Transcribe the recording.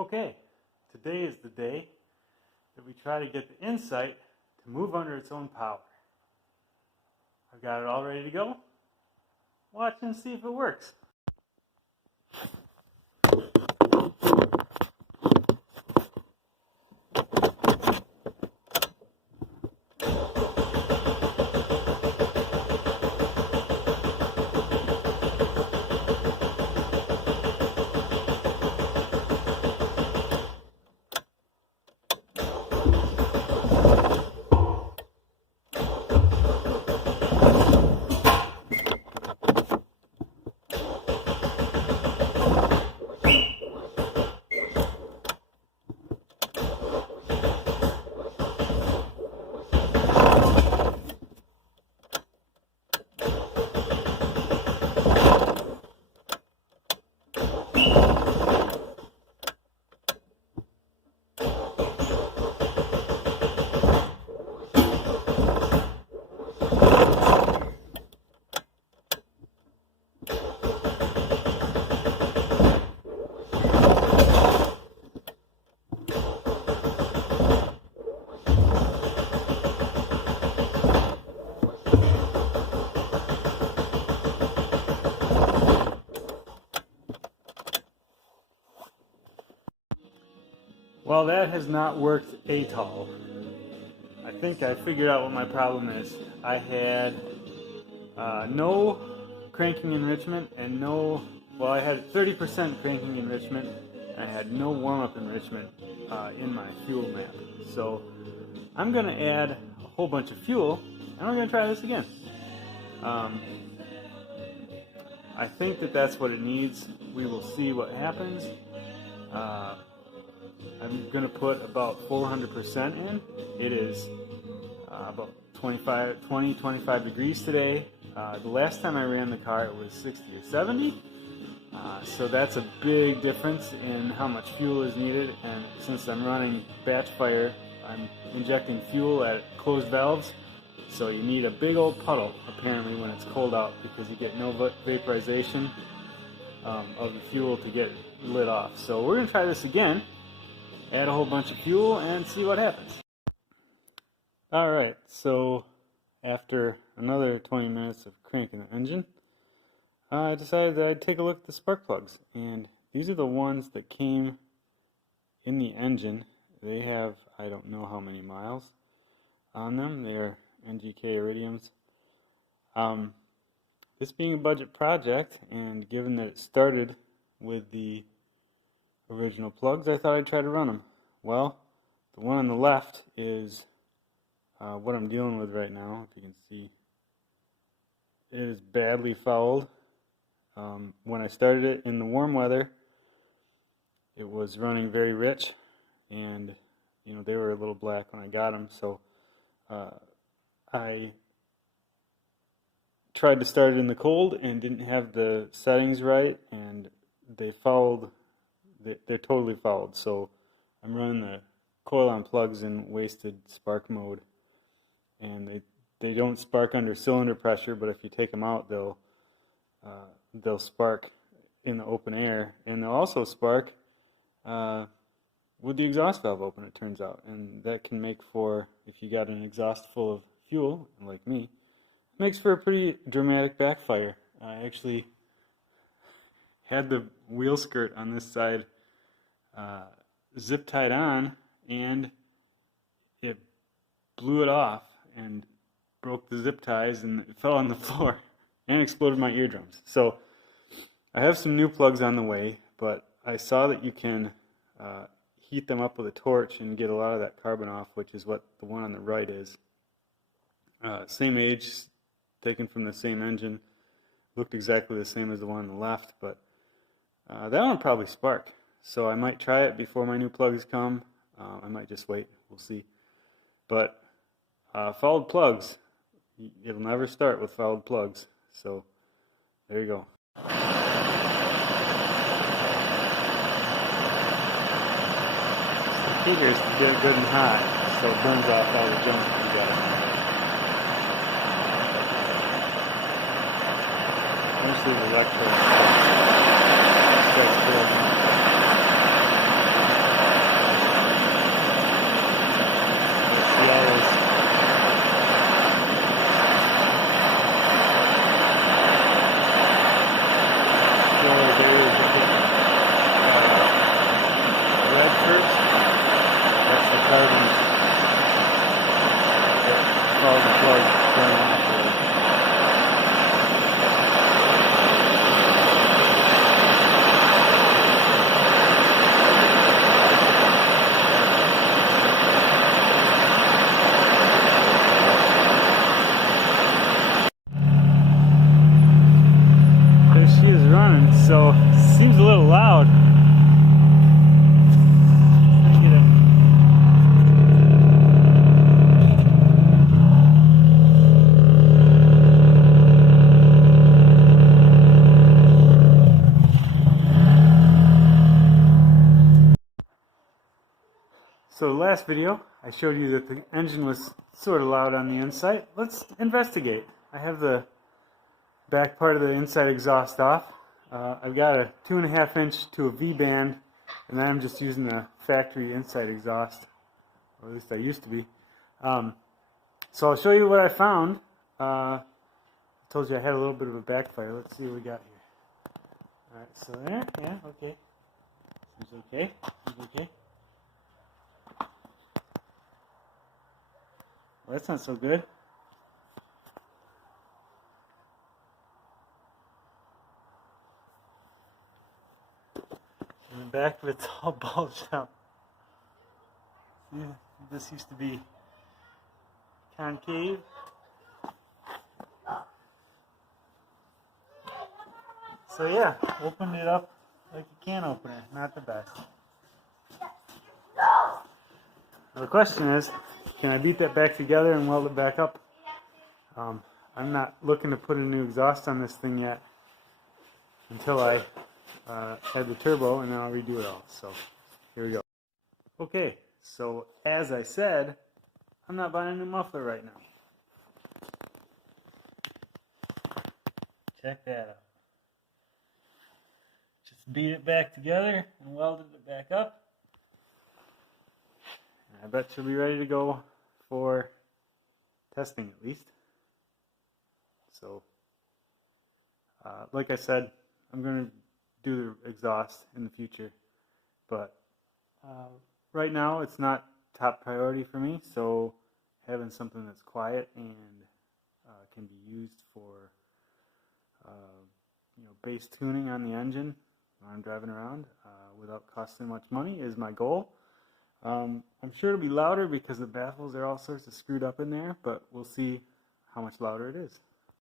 Okay, today is the day that we try to get the Insight to move under its own power. I've got it all ready to go. Watch and see if it works. Well, that has not worked at all. I think I figured out what my problem is. I had no cranking enrichment and I had 30% cranking enrichment and I had no warm-up enrichment in my fuel map. So I'm going to add a whole bunch of fuel and we're going to try this again. I think that's what it needs. We will see what happens. I'm going to put about 400% in. It is about 25 degrees today. The last time I ran the car it was 60 or 70. So that's a big difference in how much fuel is needed. And since I'm running batch fire, I'm injecting fuel at closed valves. So you need a big old puddle apparently when it's cold out because you get no vaporization of the fuel to get lit off. So we're going to try this again. Add a whole bunch of fuel and see what happens. Alright, so after another 20 minutes of cranking the engine, I decided that I'd take a look at the spark plugs. And these are the ones that came in the engine. They have, I don't know how many miles on them. They are NGK iridiums. This being a budget project, and given that it started with the original plugs, I thought I'd try to run them. Well, the one on the left is what I'm dealing with right now. If you can see, it is badly fouled. When I started it in the warm weather, it was running very rich, and they were a little black when I got them. So I tried to start it in the cold and didn't have the settings right, and they fouled. They're totally fouled, so I'm running the coil-on plugs in wasted spark mode, and they don't spark under cylinder pressure, but if you take them out, they'll spark in the open air, and they'll also spark with the exhaust valve open, it turns out, and that can make for, if you got an exhaust full of fuel, like me, makes for a pretty dramatic backfire. I actually had the wheel skirt on this side zip tied on, and it blew it off and broke the zip ties, and it fell on the floor and exploded my eardrums. So I have some new plugs on the way, but I saw that you can heat them up with a torch and get a lot of that carbon off, which is what the one on the right is. Same age, taken from the same engine, looked exactly the same as the one on the left, but that one will probably spark. So I might try it before my new plugs come. I might just wait. We'll see. But fouled plugs, it'll never start with fouled plugs. So there you go. The key here is to get it good and hot so it burns off all the junk that you got in there. Mostly the electric. That's good. So last video, I showed you that the engine was sort of loud on the inside. Let's investigate. I have the back part of the inside exhaust off. I've got a 2.5 inch to a V-band, and then I'm just using the factory inside exhaust, or at least I used to be. So I'll show you what I found. I told you I had a little bit of a backfire. Let's see what we got here. Alright, so there, yeah, okay. Seems okay, seems okay. Well, that's not so good. And the back of it's all bulged out. Yeah, this used to be concave. So yeah, opened it up like a can opener, not the best. Now the question is, can I beat that back together and weld it back up? I'm not looking to put a new exhaust on this thing yet until I add the turbo, and then I'll redo it all. So here we go. Okay, so as I said, I'm not buying a new muffler right now. Check that out. Just beat it back together and welded it back up. And I bet you'll be ready to go for testing at least. So, like I said, I'm going to do the exhaust in the future, but right now it's not top priority for me, so having something that's quiet and can be used for base tuning on the engine when I'm driving around without costing much money is my goal. I'm sure it'll be louder because the baffles are all sorts of screwed up in there, but we'll see how much louder it is.